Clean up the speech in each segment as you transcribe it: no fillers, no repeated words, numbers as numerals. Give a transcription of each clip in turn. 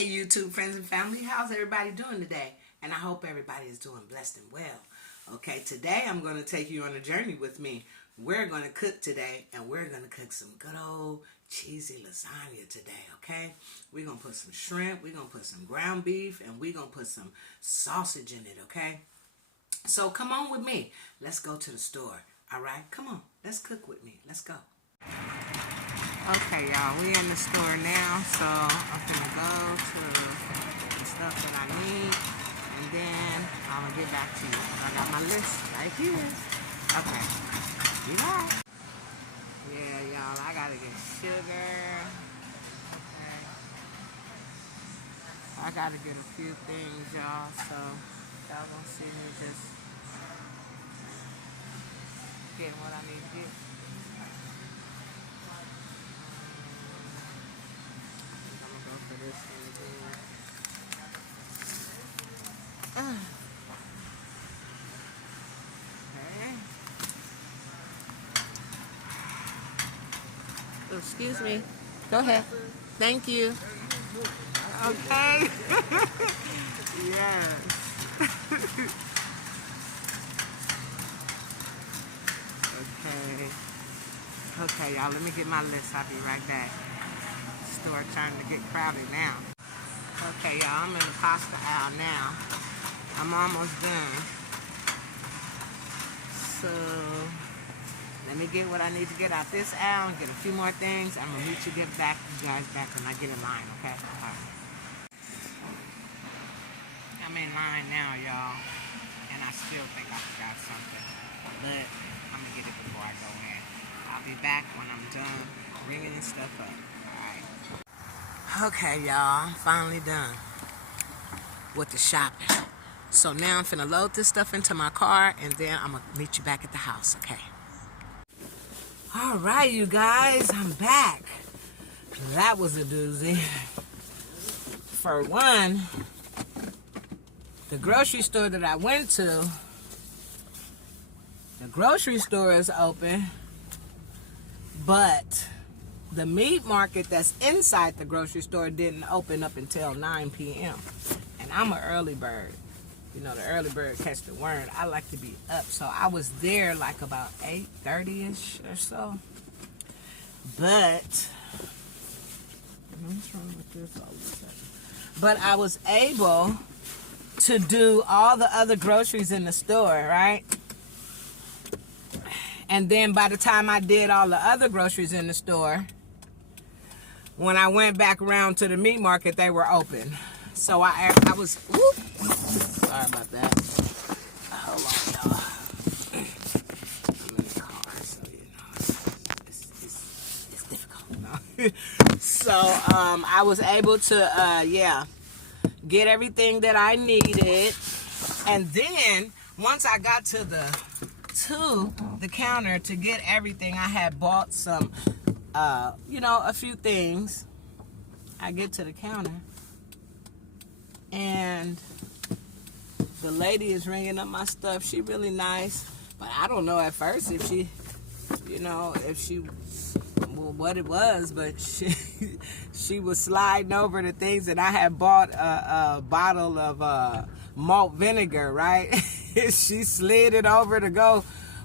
Hey YouTube friends and family, how's everybody doing today? And I hope everybody is doing blessed and well. Okay, today I'm going to take you on a journey with me. We're going to cook today, and we're going to cook some good old cheesy lasagna today, okay? We're going to put some shrimp, we're going to put some ground beef, and we're going to put some sausage in it, okay? So come on with me. Let's go to the store, all right? Come on, let's cook with me. Let's go. Okay, y'all, we in the store now, so I'm gonna go to the stuff that I need, and then I'm gonna get back to you. I got my list right here. Okay, be right. Yeah, y'all, I gotta get sugar. Okay, I gotta get a few things, y'all, so y'all gonna see me just getting what I need to get. For this one again. Okay. Oh, excuse me. Go ahead. Thank you. Okay. Yes. Okay. Okay, y'all. Let me get my list. I'll be right back. Store trying to get crowded now. Okay, y'all, I'm in the pasta aisle now. I'm almost done. So, let me get what I need to get out this aisle and get a few more things. I'm going to meet you guys back when I get in line, okay? All right. I'm in line now, y'all, and I still think I forgot something. But I'm going to get it before I go in. I'll be back when I'm done ringing this stuff up. Okay, y'all, I'm finally done with the shopping. So now I'm finna load this stuff into my car, and then I'm gonna meet you back at the house, okay? All right, you guys, I'm back. That was a doozy. For one, the grocery store that I went to, the grocery store is open, but the meat market that's inside the grocery store didn't open up until 9 p.m. And I'm an early bird. You know, the early bird catch the worm. I like to be up. So I was there like about 8:30-ish or so. But, what's wrong with this all of a sudden? But I was able to do all the other groceries in the store, right? And then by the time I did all the other groceries in the store, when I went back around to the meat market, they were open. So I was, whoop, sorry about that. Hold on, y'all. I'm in the car, so you know, it's difficult. No? So I was able to, get everything that I needed. And then once I got to the counter to get everything, I had bought some, a few things. I get to the counter, and the lady is ringing up my stuff. She really nice, but I don't know at first if she, what it was, but she was sliding over the things that I had bought a bottle of malt vinegar, right? She slid it over to go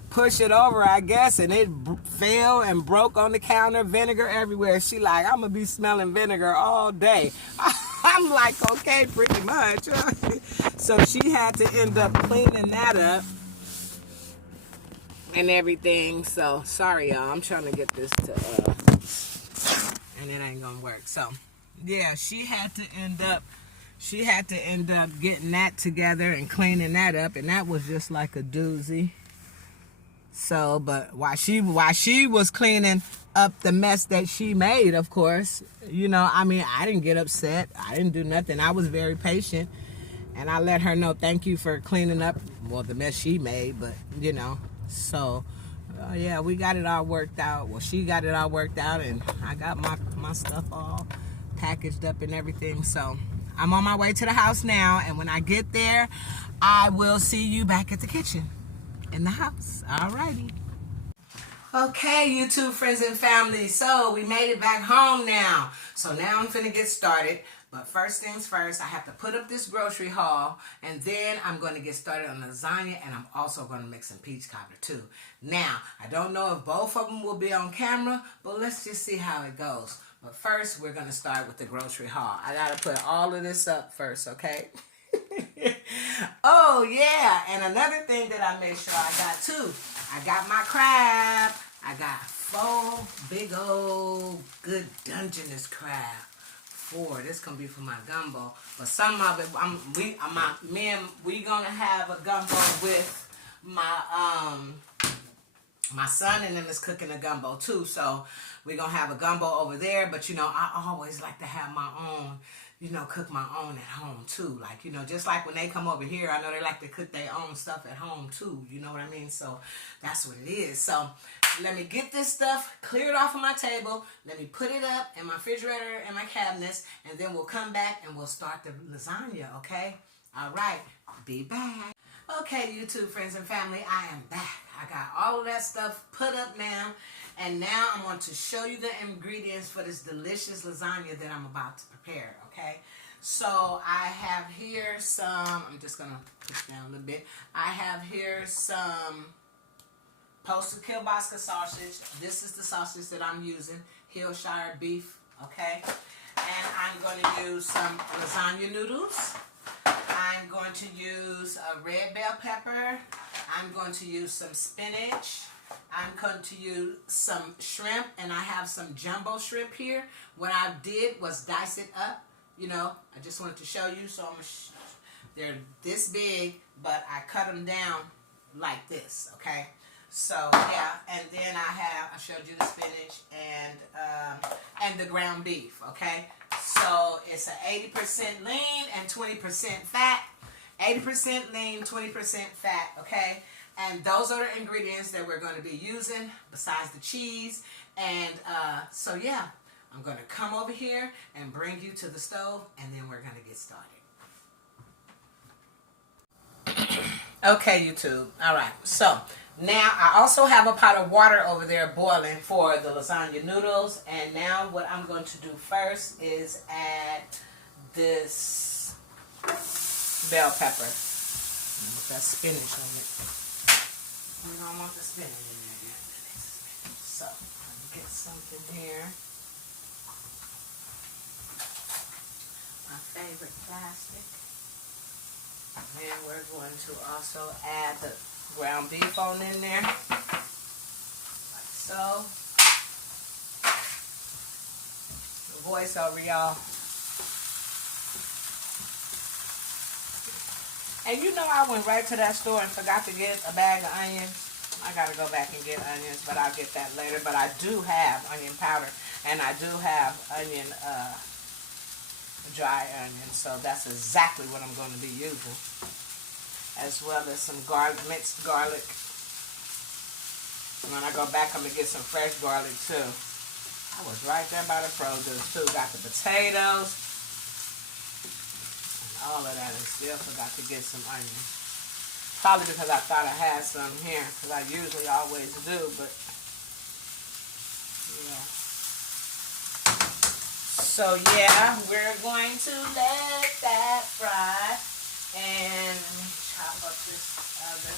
push it over, I guess, and it fell and broke on the counter, vinegar everywhere. She like, I'm gonna be smelling vinegar all day. I'm like, okay, pretty much. So she had to end up cleaning that up and everything. So sorry, y'all, I'm trying to get this to and it ain't gonna work. So yeah, she had to end up getting that together and cleaning that up, and that was just like a doozy. So, but while she was cleaning up the mess that she made, of course, I didn't get upset. I didn't do nothing. I was very patient, and I let her know thank you for cleaning up, the mess she made, but, so, yeah, we got it all worked out. Well, she got it all worked out, and I got my stuff all packaged up and everything. So, I'm on my way to the house now, and when I get there, I will see you back at the kitchen. In the house. Alrighty. Okay, YouTube friends and family. So we made it back home now. So now I'm finna get started. But first things first, I have to put up this grocery haul, and then I'm going to get started on lasagna, and I'm also going to make some peach cobbler too. Now, I don't know if both of them will be on camera, but let's just see how it goes. But first, we're going to start with the grocery haul. I got to put all of this up first, okay? Oh, yeah, and another thing that I made sure I got too, I got my crab. I got 4 big old good Dungeness crab. 4. This gonna be for my gumbo, but some of it, we gonna have a gumbo with my son, and them is cooking a gumbo too. So we're gonna have a gumbo over there. But you know, I always like to have my own, you know, cook my own at home too. Like, you know, just like when they come over here, I know they like to cook their own stuff at home too. You know what I mean? So that's what it is. So let me get this stuff cleared off of my table. Let me put it up in my refrigerator and my cabinets, and then we'll come back and we'll start the lasagna, okay? All right, be back. Okay, YouTube friends and family, I am back. I got all of that stuff put up now, and now I'm going to show you the ingredients for this delicious lasagna that I'm about to prepare, okay? So I have here some, I'm just going to push down a little bit. I have here some posted kielbasa sausage. This is the sausage that I'm using, Hillshire beef, okay? And I'm going to use some lasagna noodles. I'm going to use a red bell pepper. I'm going to use some spinach. I'm going to use some shrimp, and I have some jumbo shrimp here. What I did was dice it up, you know. I just wanted to show you. So they're this big, but I cut them down like this, okay? So yeah, and then I showed you the spinach and the ground beef, okay? So it's a 80% lean and 20% fat. 80% lean, 20% fat, okay? And those are the ingredients that we're going to be using besides the cheese. And so yeah, I'm going to come over here and bring you to the stove, and then we're going to get started. Okay, YouTube. All right. So now I also have a pot of water over there boiling for the lasagna noodles. And now what I'm going to do first is add this bell pepper with that spinach on it. We don't want the spinach in there yet. So let me get something here. My favorite plastic. And then we're going to also add the ground beef on in there, like so. The voiceover, y'all. And you know, I went right to that store and forgot to get a bag of onions. I gotta go back and get onions, but I'll get that later. But I do have onion powder, and I do have onion, dry onion. So that's exactly what I'm going to be using. As well as some garlic, minced garlic. And when I go back, I'm going to get some fresh garlic too. I was right there by the produce too. Got the potatoes. And all of that, and still forgot to get some onions. Probably because I thought I had some here, because I usually always do, but yeah. So yeah, we're going to let that fry. And let me chop up this other.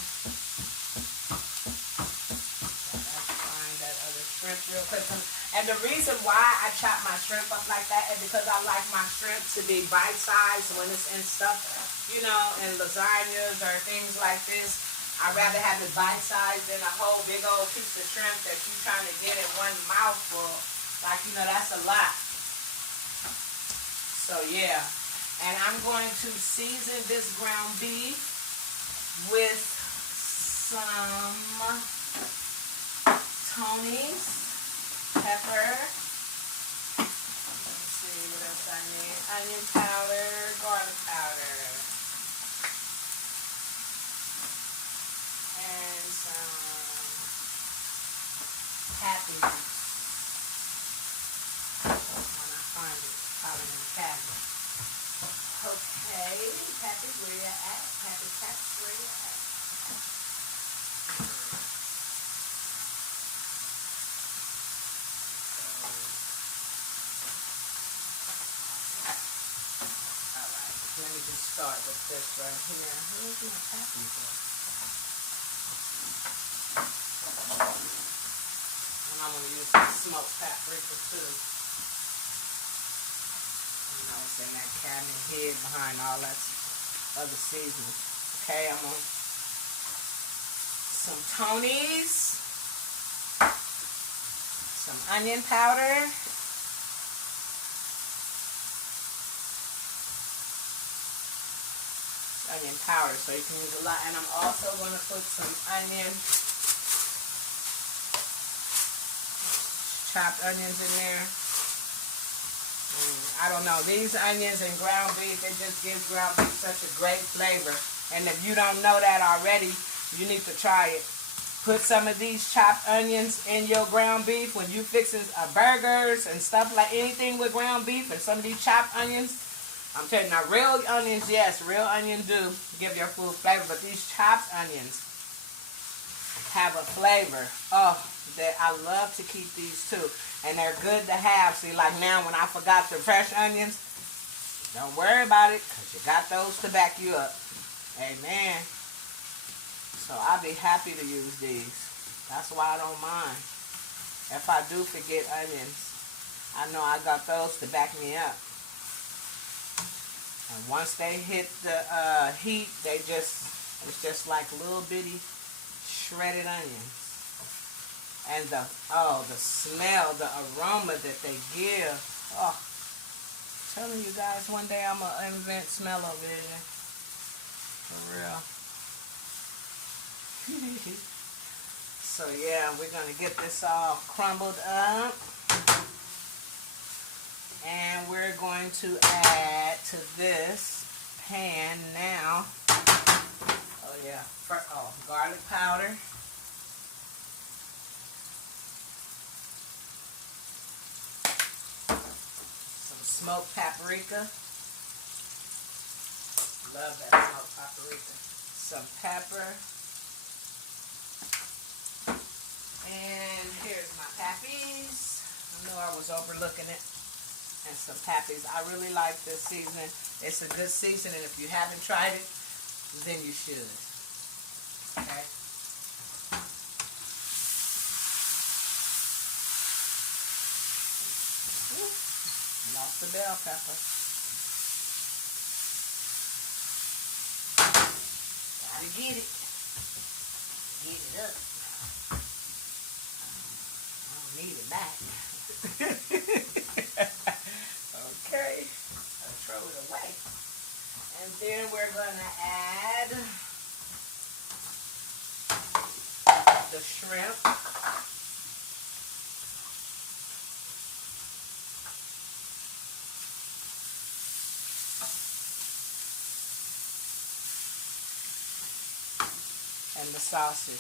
Let's find that other shrimp real quick. And the reason why I chop my shrimp up like that is because I like my shrimp to be bite-sized when it's in stuff, you know, in lasagnas or things like this. I'd rather have it bite-sized than a whole big old piece of shrimp that you're trying to get in one mouthful. Like, you know, that's a lot. So yeah, and I'm going to season this ground beef with some Tony's pepper. Let's see what else I need. Onion powder, garlic powder, and some happy juice. When I find it, probably in the cabinet. Okay, Pappy, where you at? Pappy, where you at? to start with this right here. Where's my paprika? And I'm going to use some smoked paprika too. You know, it's in that cabinet hid behind all that other seasoning. Okay, I'm on some Tony's, some onion powder, so you can use a lot. And I'm also going to put some chopped onions in there. I don't know, these onions and ground beef, it just gives ground beef such a great flavor. And if you don't know that already, you need to try it. Put some of these chopped onions in your ground beef when you fixing burgers and stuff, like anything with ground beef, and some of these chopped onions. I'm telling you, now real onions, yes, real onions do give your food flavor, but these chopped onions have a flavor. Oh, that I love to keep these too. And they're good to have. See, like now when I forgot the fresh onions, don't worry about it, because you got those to back you up. Amen. So I'll be happy to use these. That's why I don't mind. If I do forget onions, I know I got those to back me up. And once they hit the heat, it's just like little bitty shredded onions. And the smell, the aroma that they give. Oh, I'm telling you guys, one day I'm going to invent smell-o-vision. For real. So yeah, we're going to get this all crumbled up. And we're going to add to this pan now. Oh yeah, garlic powder. Smoked paprika. Love that smoked paprika. Some pepper. And here's my pappies. I knew I was overlooking it. And some pappies. I really like this seasoning. It's a good seasoning. If you haven't tried it, then you should. Okay. Lost the bell pepper. Gotta get it. Get it up. I don't need it back. Okay. I'll throw it away. And then we're gonna add the shrimp. And the sausage.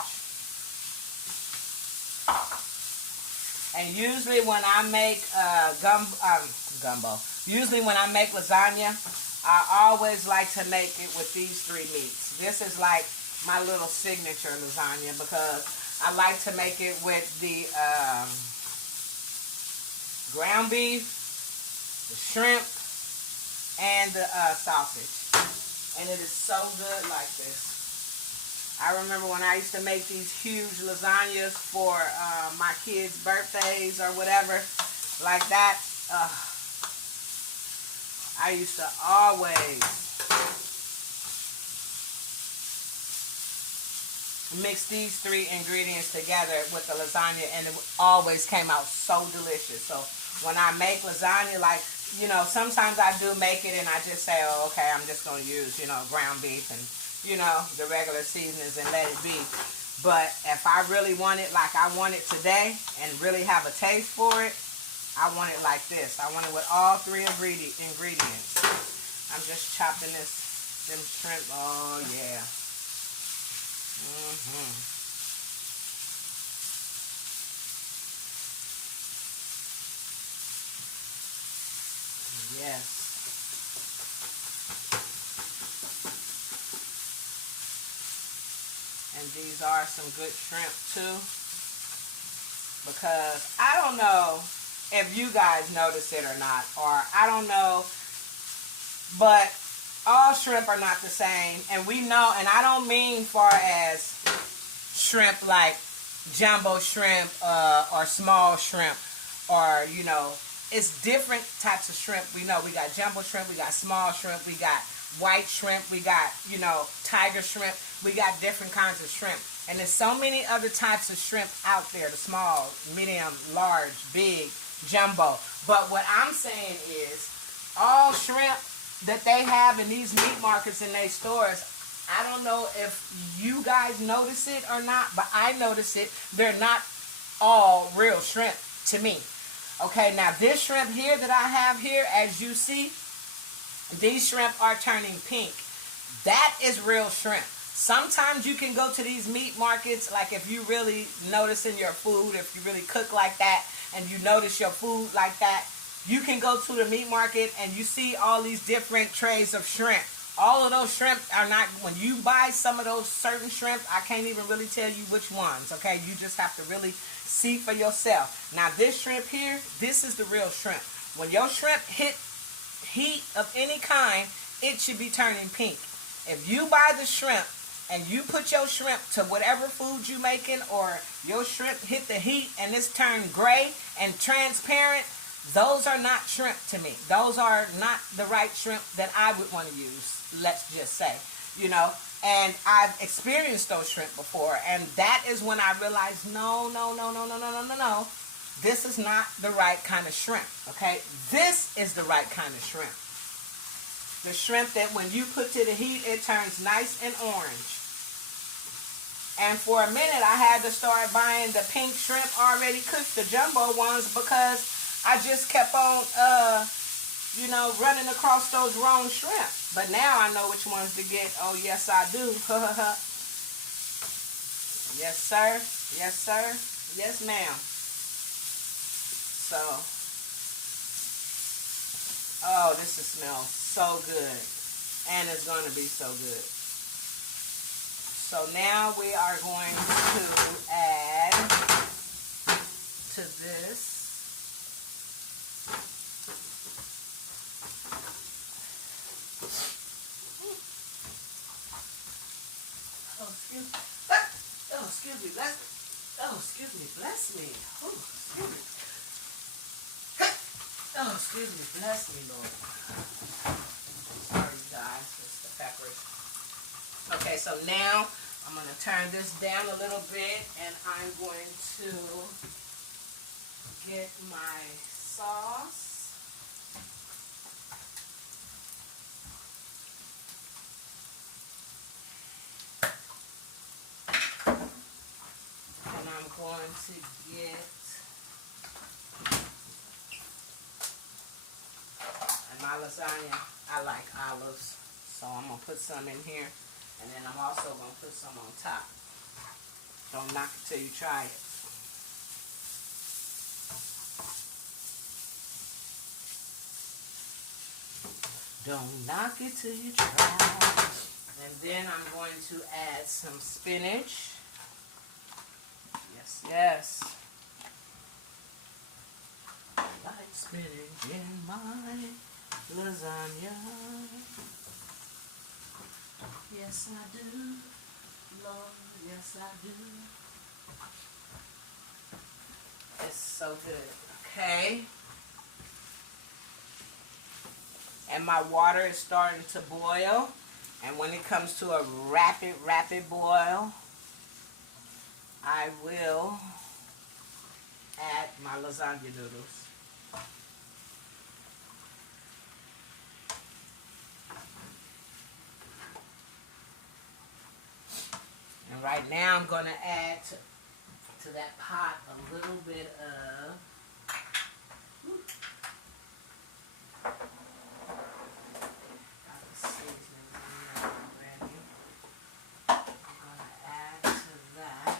And usually when I make gumbo, usually when I make lasagna, I always like to make it with these three meats. This is like my little signature lasagna because I like to make it with the ground beef, the shrimp, and the sausage. And it is so good like this. I remember when I used to make these huge lasagnas for my kids' birthdays or whatever, like that. I used to always mix these three ingredients together with the lasagna, and it always came out so delicious. So when I make lasagna, like, you know, sometimes I do make it and I just say, oh, okay, I'm just going to use, you know, ground beef and, you know, the regular seasonings and let it be. But if I really want it like I want it today and really have a taste for it, I want it like this. I want it with all three ingredients. I'm just chopping them shrimp. Oh, yeah. Yes. And these are some good shrimp too, because I don't know if you guys notice it or not, or I don't know, but all shrimp are not the same, and we know, and I don't mean far as shrimp like jumbo shrimp or small shrimp, or it's different types of shrimp. We know we got jumbo shrimp, we got small shrimp, we got white shrimp, we got tiger shrimp. We got different kinds of shrimp, and there's so many other types of shrimp out there: the small, medium, large, big, jumbo. But what I'm saying is, all shrimp that they have in these meat markets in their stores, I don't know if you guys notice it or not, but I notice it. They're not all real shrimp to me. Okay, now this shrimp here that I have here, as you see, these shrimp are turning pink. That is real shrimp. Sometimes you can go to these meat markets, like if you really notice in your food, if you really cook like that, and you notice your food like that, you can go to the meat market and you see all these different trays of shrimp. All of those shrimp are not, when you buy some of those certain shrimp, I can't even really tell you which ones, okay? You just have to really see for yourself. Now this shrimp here, this is the real shrimp. When your shrimp hit heat of any kind, it should be turning pink. If you buy the shrimp and you put your shrimp to whatever food you making, or your shrimp hit the heat and it's turned gray and transparent, those are not shrimp to me. Those are not the right shrimp that I would want to use, let's just say, and I've experienced those shrimp before, and that is when I realized, no, this is not the right kind of shrimp, okay? This is the right kind of shrimp. The shrimp that when you put to the heat, it turns nice and orange. And for a minute, I had to start buying the pink shrimp already cooked, the jumbo ones, because I just kept on, running across those wrong shrimp. But now I know which ones to get. Oh, yes, I do. Yes, sir. Yes, sir. Yes, ma'am. So, oh, this smells so good. And it's going to be so good. So now we are going to add to this bless me. Bless me, Lord. Sorry, guys, it's the peppers. Okay, so now I'm going to turn this down a little bit, and I'm going to get my sauce. And I'm going to get my lasagna. I like olives, so I'm going to put some in here. And then I'm also going to put some on top. Don't knock it till you try it. Don't knock it till you try. And then I'm going to add some spinach. Yes, yes. I like spinach in my lasagna. Yes, I do. Lord, yes, I do. It's so good. Okay. And my water is starting to boil. And when it comes to a rapid boil, I will add my lasagna noodles. And right now I'm going to add to that pot a little bit of seasonings in there already. I'm going to add to that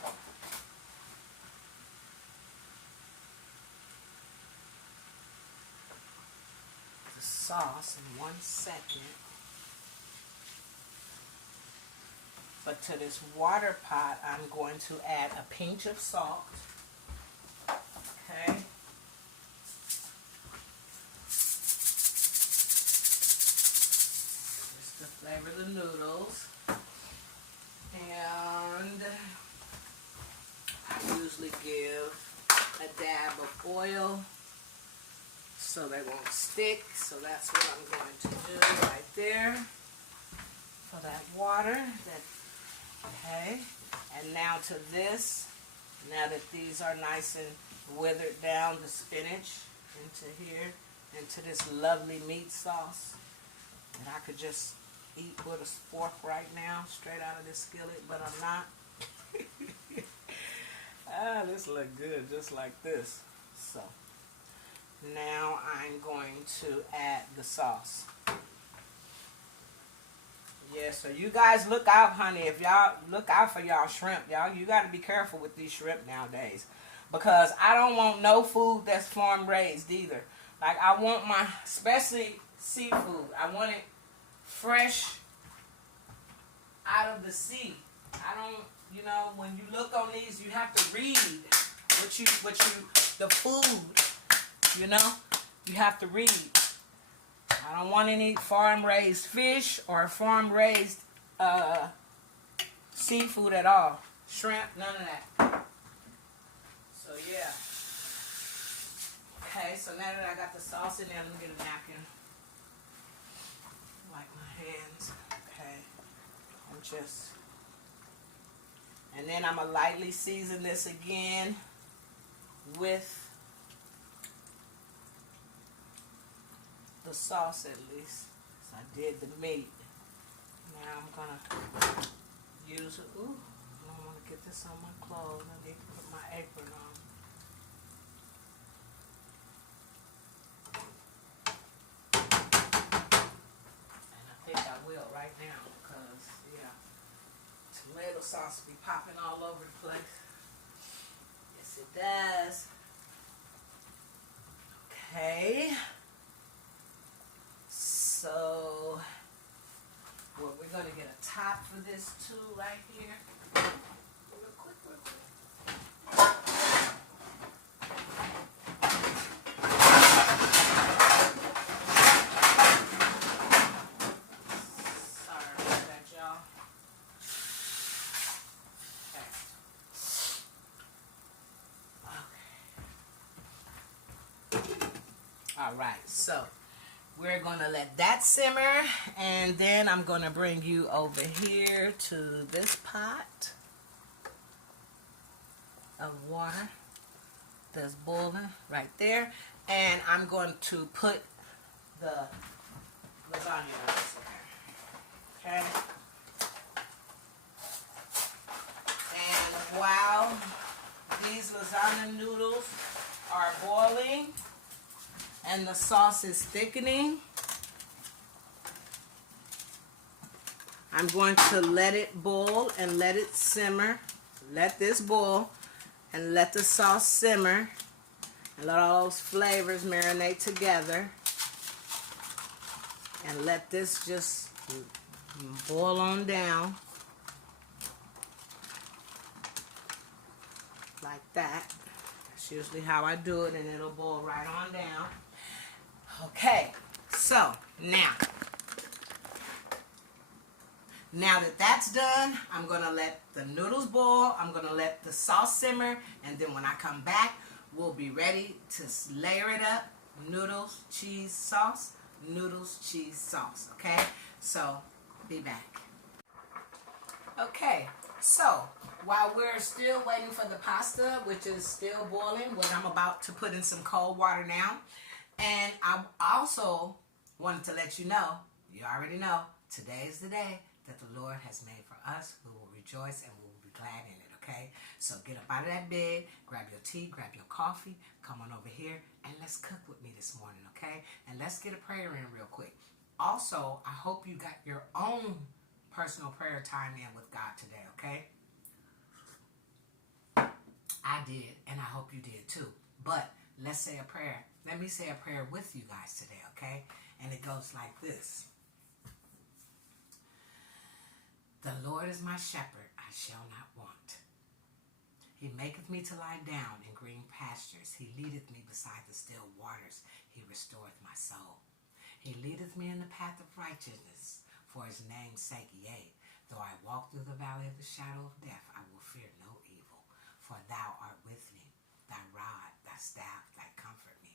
the sauce in 1 second. But to this water pot, I'm going to add a pinch of salt. Okay. Just a flavor the noodles. And I usually give a dab of oil so they won't stick. So that's what I'm going to do right there for that water. Okay. And now to this, now that these are nice and withered down, the spinach into here, into this lovely meat sauce. And I could just eat with a fork right now, straight out of this skillet, but I'm not. This look good just like this. So now I'm going to add the sauce. Yeah, so you guys look out, honey. If y'all look out for y'all shrimp, y'all, you got to be careful with these shrimp nowadays, because I don't want no food that's farm raised either. Like, I want my, especially seafood, I want it fresh out of the sea. I don't, you know, when you look on these, you have to read the food, you know, you have to read. I don't want any farm-raised fish or farm-raised seafood at all. Shrimp, none of that. So, yeah. Okay, so now that I got the sauce in there, let me get a napkin. Wipe my hands. Okay. And then I'm going to lightly season this again with the sauce, at least. So I did the meat. Now I'm gonna use it. Ooh, I don't want to get this on my clothes. I need to put my apron on. And I think I will right now, because yeah, tomato sauce be popping all over the place. Yes, it does. Okay. So, well, we're going to get a top for this too right here. Real quick. Sorry about that, y'all. Okay. All right, so we're going to let that simmer, and then I'm going to bring you over here to this pot of water that's boiling right there, and I'm going to put the lasagna noodles in there. Okay? And while these lasagna noodles are boiling, and the sauce is thickening, I'm going to let it boil and let it simmer. Let this boil and let the sauce simmer and let all those flavors marinate together. And let this just boil on down like that. That's usually how I do it, and it'll boil right on down. Okay, so now that that's done, I'm going to let the noodles boil. I'm going to let the sauce simmer, and then when I come back, we'll be ready to layer it up. Noodles, cheese, sauce. Noodles, cheese, sauce. Okay, so be back. Okay, so while we're still waiting for the pasta, which is still boiling, which I'm about to put in some cold water now. And I also wanted to let you know, you already know, today is the day that the Lord has made for us. We will rejoice and we will be glad in it, okay? So get up out of that bed, grab your tea, grab your coffee, come on over here, and let's cook with me this morning, okay? And let's get a prayer in real quick. Also, I hope you got your own personal prayer time in with God today, okay? I did, and I hope you did too. But let's say a prayer. Let me say a prayer with you guys today, okay? And it goes like this. The Lord is my shepherd, I shall not want. He maketh me to lie down in green pastures. He leadeth me beside the still waters. He restoreth my soul. He leadeth me in the path of righteousness for his name's sake, yea. Though I walk through the valley of the shadow of death, I will fear no evil, for thou art with me. Thy rod, thy staff, thy comfort me.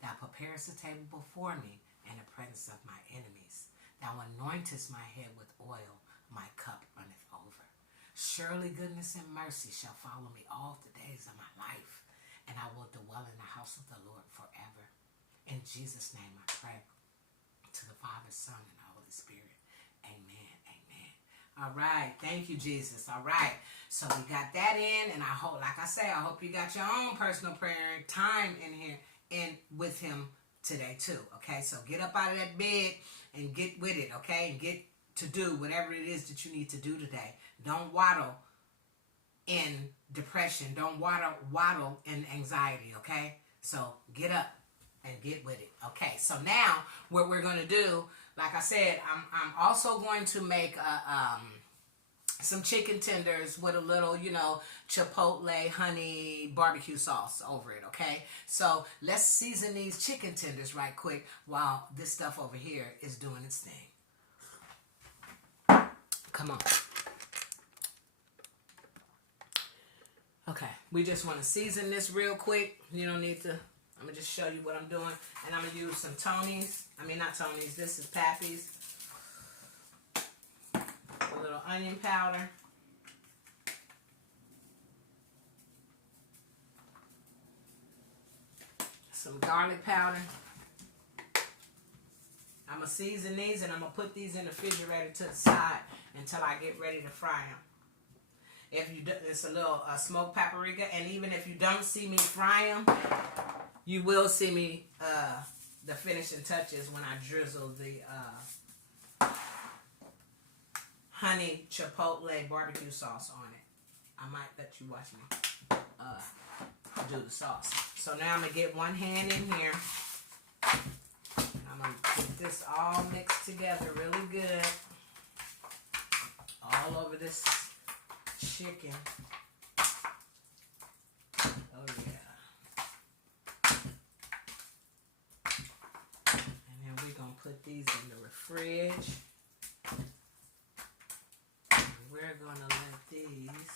Thou preparest a table before me in the presence of my enemies. Thou anointest my head with oil, my cup runneth over. Surely goodness and mercy shall follow me all the days of my life, and I will dwell in the house of the Lord forever. In Jesus' name I pray. To the Father, Son, and the Holy Spirit. Amen. Amen. All right. Thank you, Jesus. All right. So we got that in, and I hope, like I say, I hope you got your own personal prayer time in here and with him today too. Okay. So get up out of that bed and get with it. Okay. And get to do whatever it is that you need to do today. Don't waddle in depression. Don't waddle in anxiety. Okay. So get up and get with it. Okay, so now what we're going to do, like I said, I'm also going to make some chicken tenders with a little, chipotle honey barbecue sauce over it, okay? So let's season these chicken tenders right quick while this stuff over here is doing its thing. Come on. Okay, we just want to season this real quick. You don't need to... I'm going to just show you what I'm doing. And I'm going to use some Tony's. I mean, not Tony's. This is Pappy's. A little onion powder. Some garlic powder. I'm going to season these and I'm going to put these in the refrigerator to the side until I get ready to fry them. If you do, it's a little smoked paprika. And even if you don't see me fry them, you will see me, the finishing touches when I drizzle the honey chipotle barbecue sauce on it. I might let you watch me do the sauce. So now I'm going to get one hand in here. And I'm going to get this all mixed together really good. All over this chicken. Oh, yeah. We're going to put these in the fridge. We're going to let these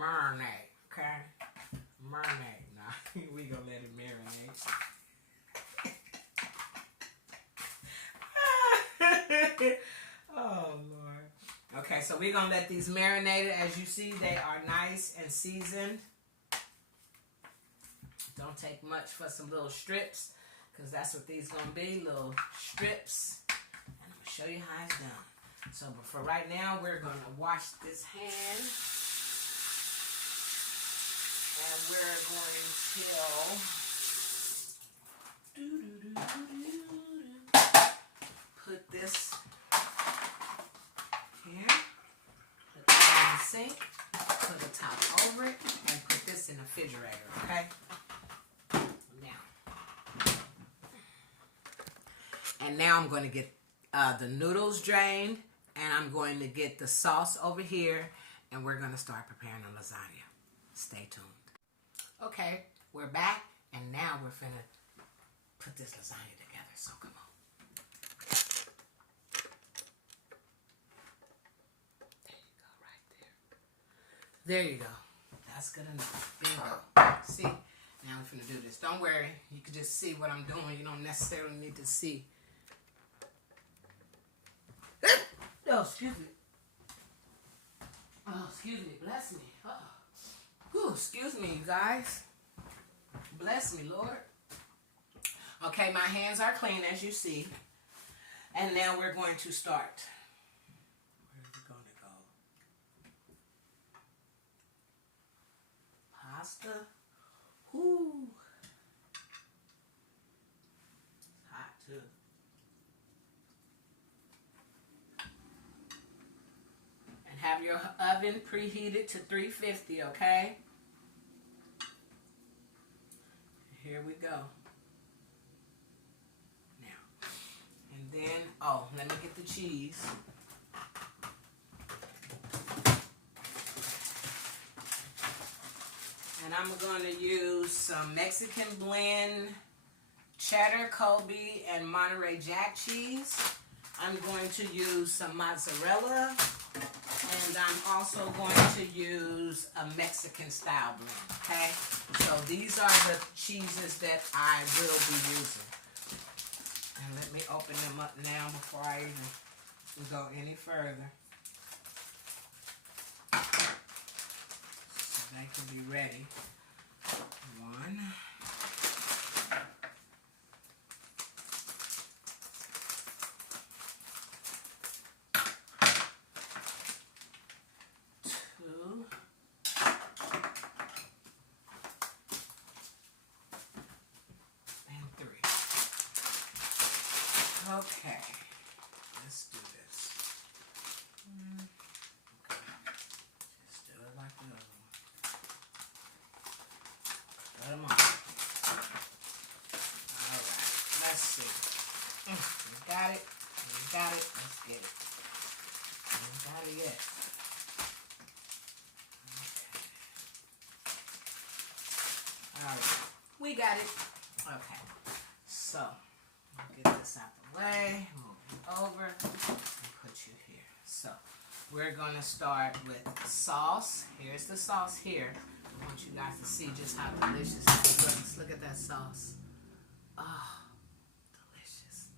marinate, okay? Marinate. Nah, we're going to let it marinate. Oh, Lord. Okay, so we're going to let these marinate. As you see, they are nice and seasoned. Don't take much for some little strips, because that's what these going to be, little strips. And I'm going to show you how it's done. So, but for right now, we're going to wash this hand. And we're going to put this here. Put this in the sink. Put the top over it. And put this in the refrigerator, okay? And now I'm going to get the noodles drained, and I'm going to get the sauce over here, and we're going to start preparing the lasagna. Stay tuned. Okay, we're back, and now we're finna put this lasagna together, so come on. There you go, right there. There you go. That's good enough. There you go. See? Now I'm finna do this. Don't worry, you can just see what I'm doing. You don't necessarily need to see. Oh, excuse me. Oh, excuse me. Bless me. Oh. Whew, excuse me, you guys. Bless me, Lord. Okay, my hands are clean, as you see. And now we're going to start. Where is it going to go? Pasta. Whoo. It's hot, too. Have your oven preheated to 350, okay? Here we go. Now, and then, oh, let me get the cheese. And I'm going to use some Mexican blend cheddar, Colby, and Monterey Jack cheese. I'm going to use some mozzarella, and I'm also going to use a Mexican style blend, okay? So these are the cheeses that I will be using. And let me open them up now before I even go any further. So they can be ready. One. Okay, let's do this. Okay. Just do it like the other one. Cut them off. Alright, let's see. You got it? You got it? Let's get it. You got it yet? Okay. Alright, we got it. Okay, so get this out the way, move you over, and put you here. So, we're going to start with sauce. Here's the sauce here. I want you guys to see just how delicious it looks. Look at that sauce. Oh, delicious.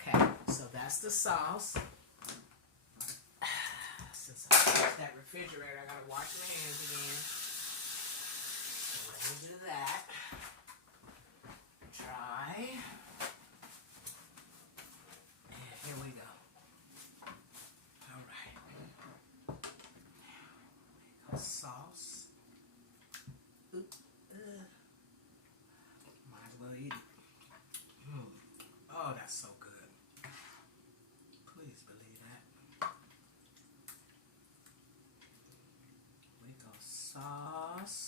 Okay, so that's the sauce. Since I used that refrigerator, I got to wash my hands again. So let me do that. Try. Here we go. All right. Here we go. Sauce. Might as well eat it. Oh, that's so good. Please believe that. We go sauce.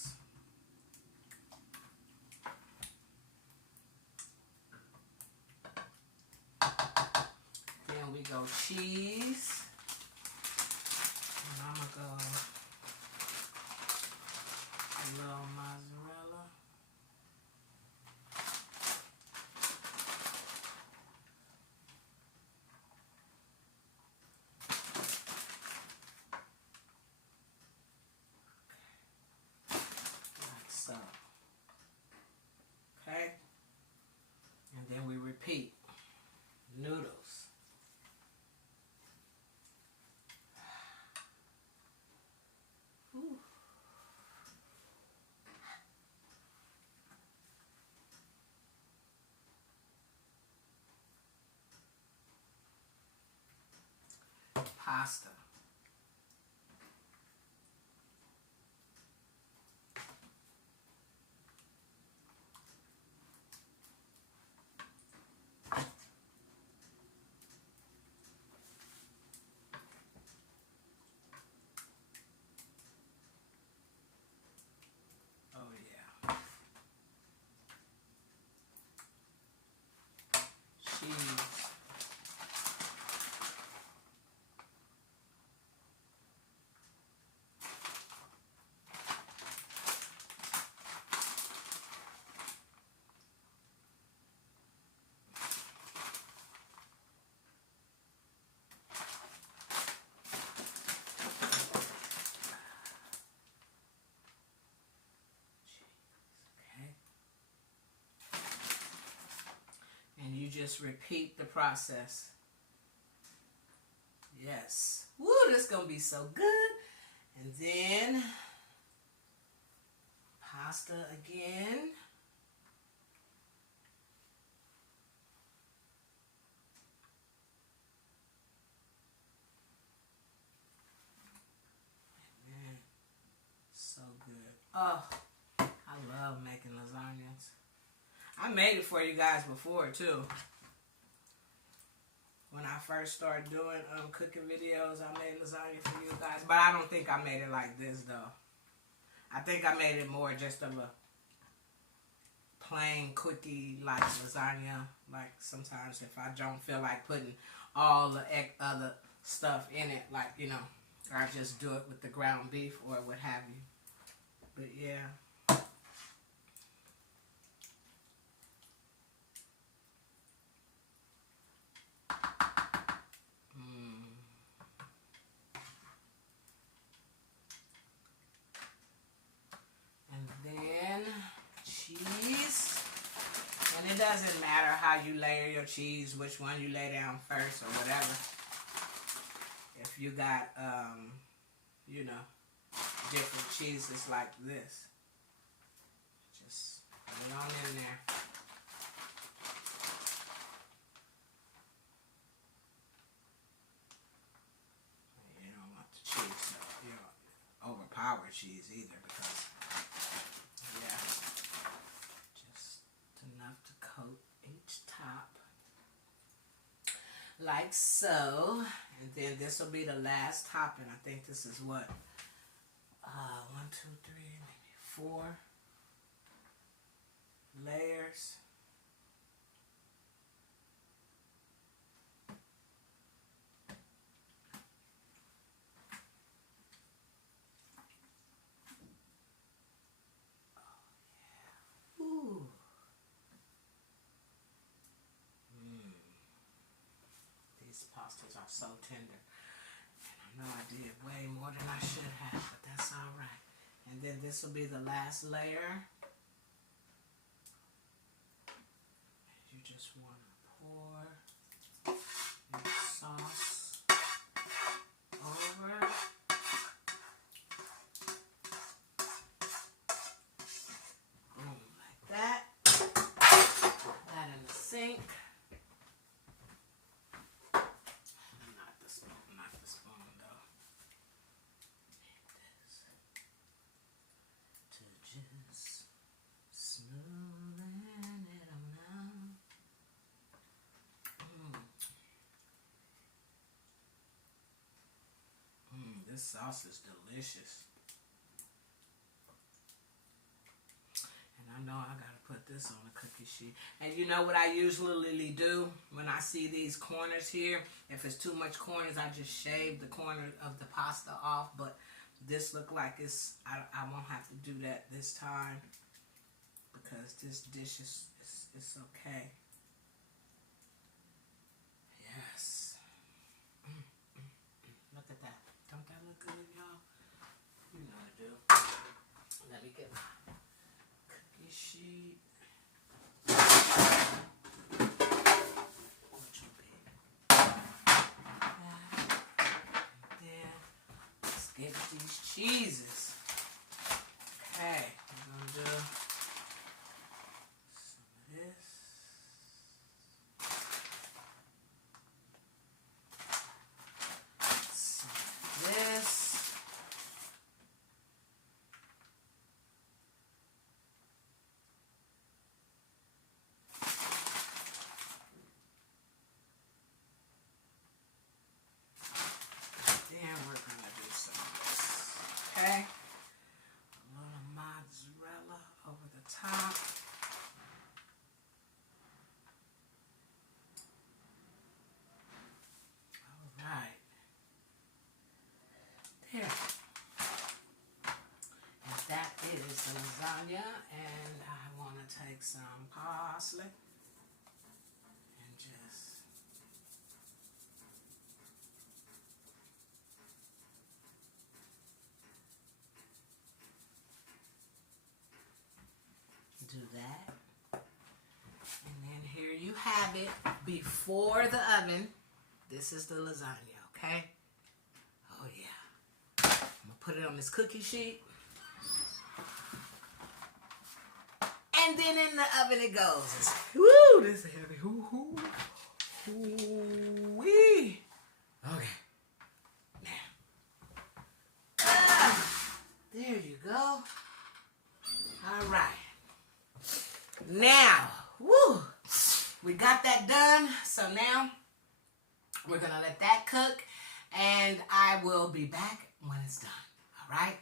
Then we go cheese. And I'm going to go a little mozzarella. Like so. Okay? And then we repeat. Noodles. Ooh. Pasta. Oh yeah. Cheese. Okay. And you just repeat the process. Yes. Woo, this is going to be so good. And then pasta again. Man, so good. Oh, I love making lasagnas. I made it for you guys before too. When I first started doing cooking videos, I made lasagna for you guys. But I don't think I made it like this though. I think I made it more just of a plain quickie like lasagna. Like sometimes if I don't feel like putting all the other stuff in it, like, you know, I just do it with the ground beef or what have you. But yeah. doesn't matter how you layer your cheese, which one you lay down first or whatever. If you got, you know, different cheeses like this, just put it on in there. You don't want the cheese, you know, overpower cheese either, because, yeah, just enough to coat each top. Like so. And then this will be the last topping. I think this is what? 1, 2, 3, maybe 4 layers. Oh, yeah. Ooh. These pastas are so tender. And I know I did way more than I should have, but that's all right. And then this will be the last layer. You just want to pour your sauce over. Boom, like that. Put that in the sink. This sauce is delicious. And I know I gotta put this on a cookie sheet. And you know what I usually do when I see these corners here? If it's too much corners, I just shave the corner of the pasta off. But this look like it's, I won't have to do that this time, because this dish is okay. Yes. Look at that. Don't that look good, y'all? You know what to do. Let me get my cookie sheet. Which will be that. And then let's get these cheeses. Okay, we're gonna do some of this. Okay, a little mozzarella over the top. All right, there. And that is the lasagna, and I want to take some parsley and just do that. And then here you have it before the oven. This is the lasagna, okay? Oh yeah. I'm gonna put it on this cookie sheet. And then in the oven it goes. Woo, this is heavy. Ooh, ooh, ooh, wee. Okay. Now. There you go. All right. Now, woo, we got that done. So now we're going to let that cook, and I will be back when it's done. All right?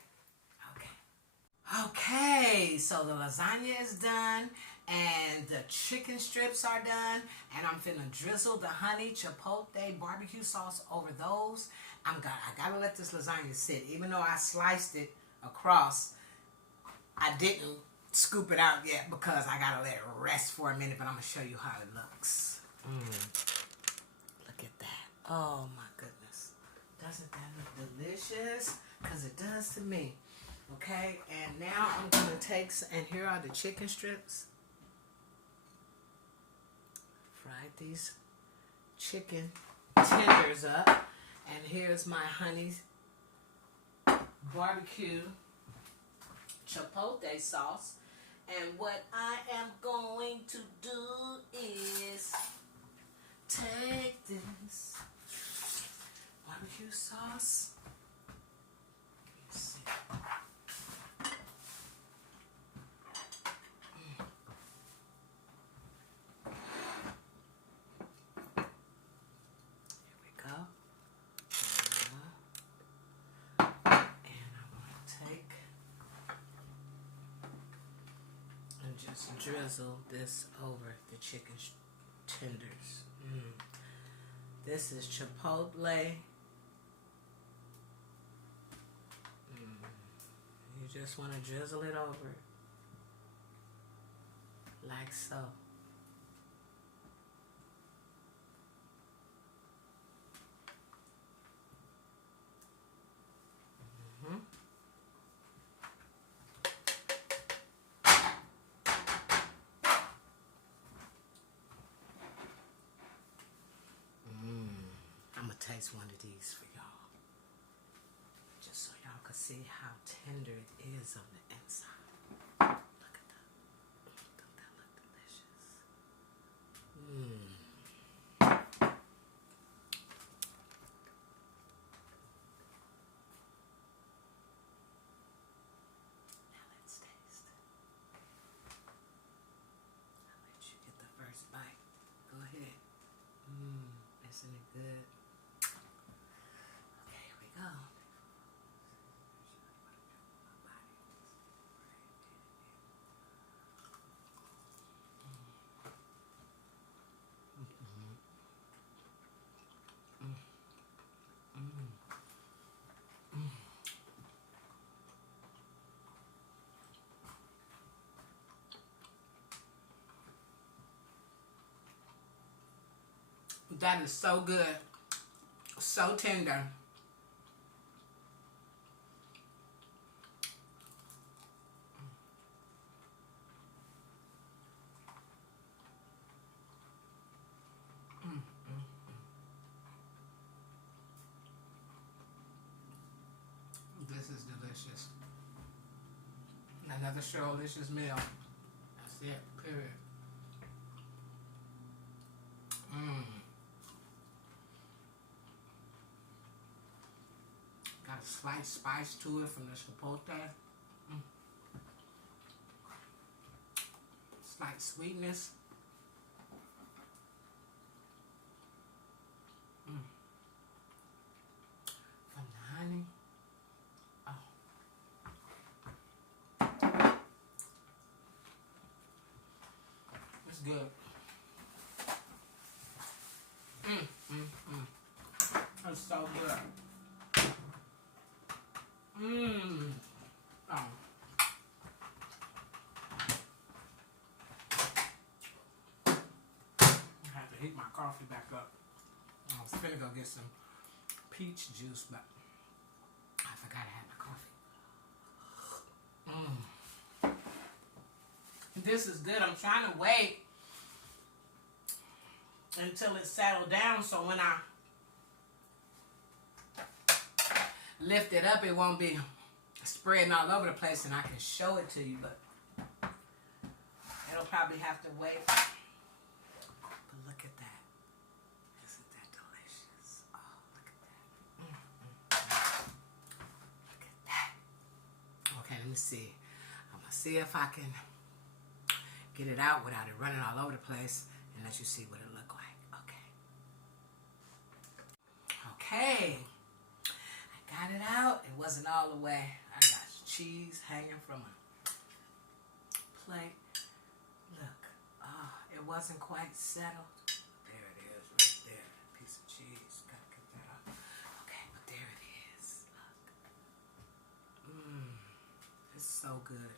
Okay, so the lasagna is done, and the chicken strips are done, and I'm finna drizzle the honey chipotle barbecue sauce over those. I gotta let this lasagna sit. Even though I sliced it across, I didn't scoop it out yet because I gotta let it rest for a minute, but I'm gonna show you how it looks. Look at that. Oh my goodness. Doesn't that look delicious? Because it does to me. Okay, and now I'm going to take, and here are the chicken strips. fried these chicken tenders up. And here's my honey's barbecue chipotle sauce. And what I am going to do is take this barbecue sauce. Let's see. Here we go. And I want to take and just drizzle this over the chicken tenders. This is chipotle. You just want to drizzle it over like so. I'm gonna taste one of these for y'all, just so y'all can see how tender it is on the inside. Look at that. Don't that look delicious? Now let's taste. I'll let you get the first bite. Go ahead. Isn't it good? Okay, here we go. That is so good. So tender. This is delicious. Another Cheryl-licious meal. That's it, period. Got a slight spice to it from the chipotle. Slight sweetness. From the honey. Oh. It's good. It's so good. Oh. I have to heat my coffee back up. I was finna go get some peach juice, but I forgot I had my coffee. This is good. I'm trying to wait until it settled down, so when I lift it up, it won't be spreading all over the place, and I can show it to you, but it'll probably have to wait. But look at that. Isn't that delicious? Oh, look at that. Look at that. Okay, let me see. I'm going to see if I can get it out without it running all over the place and let you see what it look like. Okay. Got it out. It wasn't all the way. I got cheese hanging from a plate. Look. Oh, it wasn't quite settled. There it is right there. A piece of cheese. Gotta get that up. Okay, but there it is. Look. It's so good.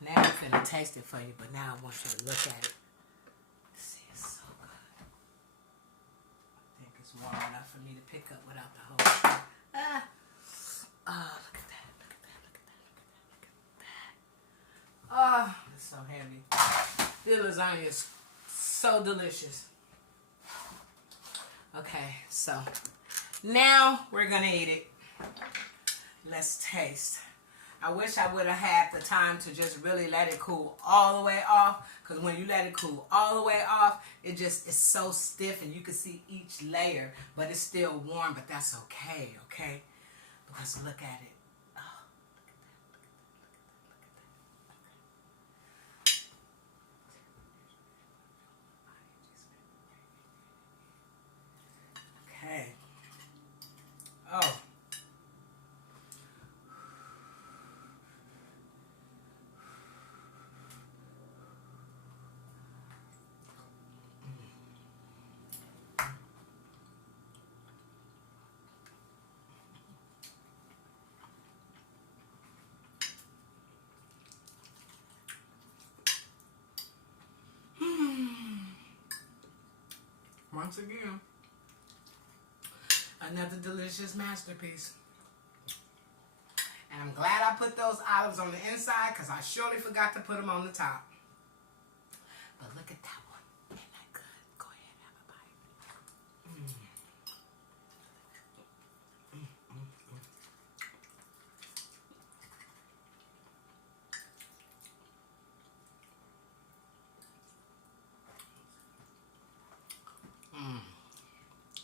Now I'm finna taste it for you, but now I want you to look at it. See, it's so good. I think it's warm enough for me to pick up without the whole thing. Oh, look at that, look at that, look at that, look at that, look at that. Oh, it's so heavy. The lasagna is so delicious. Okay, so now we're gonna eat it. Let's taste. I wish I would have had the time to just really let it cool all the way off, because when you let it cool all the way off, it just is so stiff and you can see each layer, but it's still warm, but that's okay, okay? Because look at it. Oh, look at that. Okay. Oh. Once again, another delicious masterpiece. And I'm glad I put those olives on the inside, because I surely forgot to put them on the top. But look at that one. Isn't that good? Go ahead, have a bite.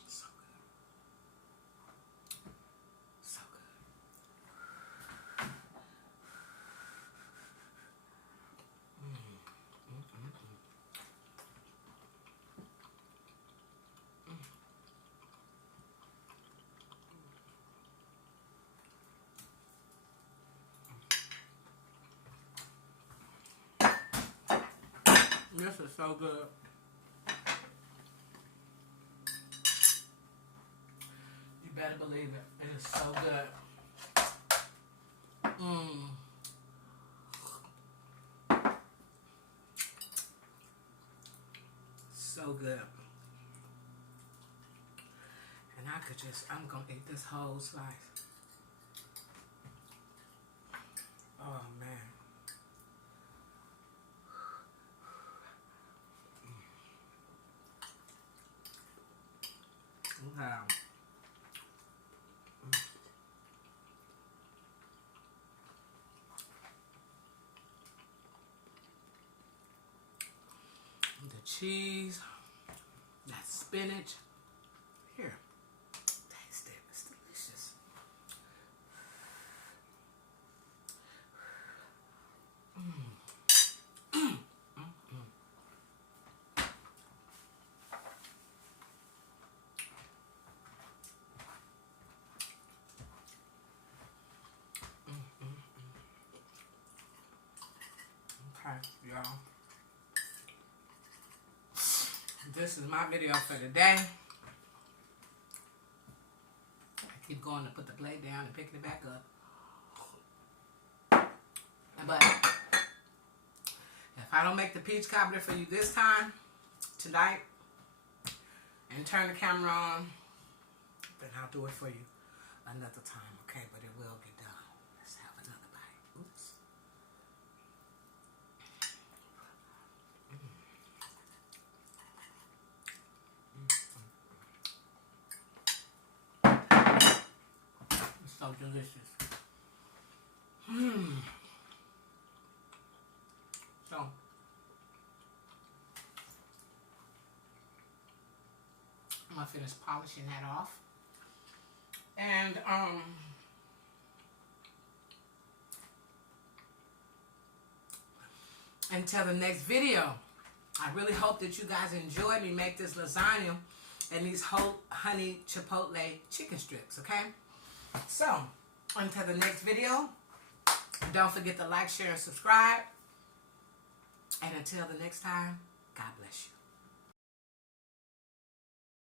So good. So good. This is so good. You better believe it. It is so good. So good. And I'm going to eat this whole slice. Oh, man. Wow. The cheese, that spinach. Here, taste it. It's delicious. Okay, y'all. This is my video for today. I keep going to put the plate down and picking it back up. But if I don't make the peach cobbler for you this time, tonight, and turn the camera on, then I'll do it for you another time, okay? But it will get done. Let's have another bite. Oops. It's so delicious. So, I'm gonna finish polishing that off. And until the next video, I really hope that you guys enjoyed me make this lasagna and these whole honey chipotle chicken strips, okay? So, until the next video, don't forget to like, share, and subscribe. And until the next time, God bless you.